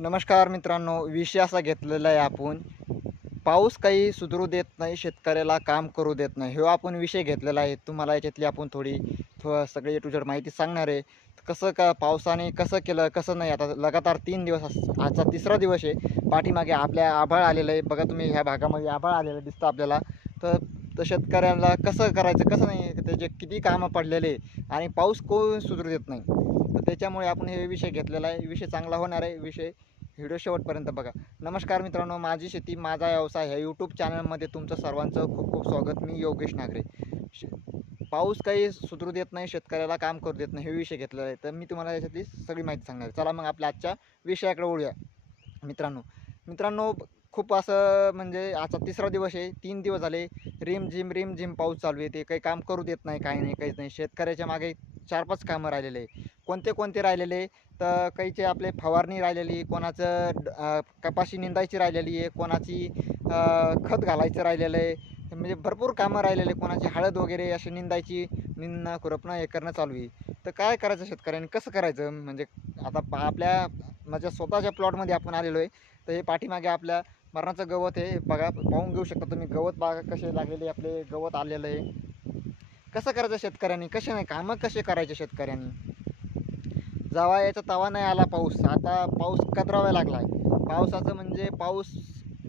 नमस्कार मित्रांनो, विषय असा घेतलेला आहे आपण. पाऊस काही सुधरू देत नाही, शेतकऱ्याला काम करू देत नाही. हा आपण विषय घेतलेला आहे. तुम्हाला याच्यातली आपण सगळी ए टू झेड माहिती सांगणार आहे. कसं का पावसाने कसं केलं, कसं नाही. आता लगातार 3 दिवस, आजचा तिसरा दिवस आहे. पाठीमागे आपल्या आभाळ आलेलं आहे. बघा तुम्ही ह्या भागामध्ये आभाळ आलेलं दिसतं आपल्याला. तर तर शेतकऱ्याला कसं करायचं, कसं नाही, त्याचे किती कामं पडलेले आणि पाऊस कोण सुधरू देत नाही. तर त्याच्यामुळे आपण हे विषय घेतलेला आहे. विषय चांगला होणार आहे. व्हिडिओ शेवटपर्यंत बघा. नमस्कार मित्रांनो, माझी शेती माझा व्यवसाय ह्या यूट्यूब चॅनलमध्ये तुमचं सर्वांचं खूप खूप स्वागत. मी योगेश नागरे. पाऊस काही सुधरू देत नाही, शेतकऱ्याला काम करू देत नाही, हे विषय घेतलेला आहे. तर मी तुम्हाला याच्यातली सगळी माहिती सांगणार आहे. चला मग आपल्या आजच्या विषयाकडे वळूया. मित्रांनो मित्रांनो खूप असं म्हणजे आजचा तिसरा दिवस आहे. 3 दिवस झाले रिमझिम पाऊस चालू आहे. ते काही काम करू देत नाही, काही नाही, काहीच नाही. शेतकऱ्याच्या मागे 4-5 कामं राहिलेले आहे. कोणते राहिलेले? तर काहीचे आपले फवारणी राहिलेली, कोणाचं कपाशी निंदायची राहिलेली आहे, कोणाची खत घालायचं राहिलेलं आहे. म्हणजे भरपूर कामं राहिलेले. कोणाची हळद वगैरे अशी निंदायची, निंदणं खुरपणं हे करणं चालू आहे. तर काय करायचं शेतकऱ्यांनी, कसं करायचं? म्हणजे आता आपल्या माझ्या स्वतःच्या प्लॉटमध्ये आपण आलेलो आहे. तर हे पाठीमागे आपल्या मरणाचं गवत आहे. बघा, पाहून घेऊ शकता तुम्ही. गवत बघा कसे लागलेले, आपले गवत आलेलं आहे. कसं करायचं शेतकऱ्यांनी, कसे नाही कामं कसे करायचे शेतकऱ्यांनी? जेव्हा याचा तवा नाही आला पाऊस, आता पाऊस कदरावा लागला आहे. पावसाचं म्हणजे पाऊस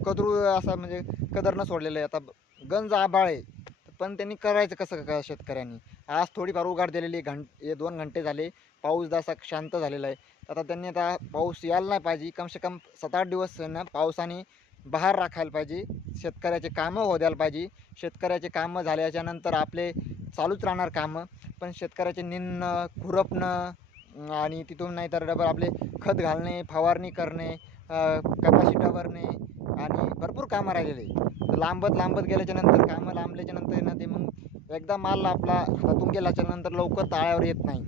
कदरू असा म्हणजे कदरनं सोडलेलं आहे. आता गंज आभाळ आहे, पण त्यांनी करायचं कसं का शेतकऱ्यांनी? आज थोडीफार उघाड दिलेली, 2 घंटे झाले पाऊस जसा शांत झालेला आहे. आता त्यांनी आता पाऊस यायला नाही पाहिजे. कम से कम 7-8 दिवस ना पावसाने बहार राखायला पाहिजे. शेतकऱ्याचे कामं होऊ द्यायला पाहिजे. शेतकऱ्याचे कामं झाल्याच्यानंतर आपले चालूच राहणार कामं. पण शेतकऱ्याचे निंदणं, खुरपणं आणि तिथून नाही तर डबल आपले खत घालणे, फवारणी करणे, कपाशी डवरणे आणि भरपूर कामं राहिलेले. तर लांबत गेल्याच्यानंतर, कामं लांबल्याच्यानंतर ना ते मग एकदा माल आपला हातातून गेल्याच्यानंतर लवकर ताळ्यावर येत नाही.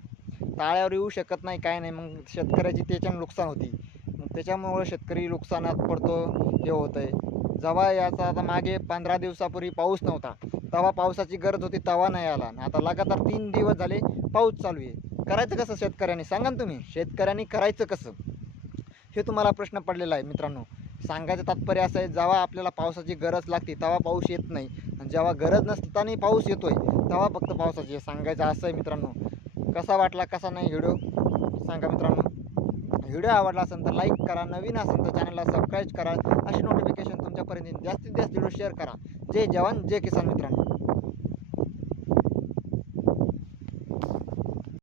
ताळ्यावर येऊ शकत नाही, काय नाही. मग शेतकऱ्याची त्याच्यानं नुकसान होती. मग त्याच्यामुळं शेतकरी नुकसानात पडतो, हे होतं आहे. जेव्हा याचा आता मागे 15 दिवसापूर्वी पाऊस नव्हता, तेव्हा पावसाची गरज होती, तेव्हा नाही आला. आता लगातार 3 दिवस झाले पाऊस चालू आहे. करायचं कसं शेतकऱ्यांनी, सांगा ना तुम्ही? शेतकऱ्यांनी करायचं कसं, हे तुम्हाला प्रश्न पडलेला आहे मित्रांनो. सांगायचं तात्पर्य असं आहे, जेव्हा आपल्याला पावसाची गरज लागते तेव्हा पाऊस येत नाही, आणि जेव्हा गरज नसताना पाऊस येतोय तेव्हा फक्त पावसाची सांगायचं असं आहे मित्रांनो. कसा वाटला, कसा नाही व्हिडिओ सांगा मित्रांनो. व्हिडिओ आवडला असेल तर लाईक करा, नवीन असेल तर चॅनलला सबस्क्राईब करा. अशी नोटिफिकेशन तुमच्यापर्यंत जास्तीत जास्त व्हिडिओ शेअर करा. जय जवान जय किसान मित्रांनो.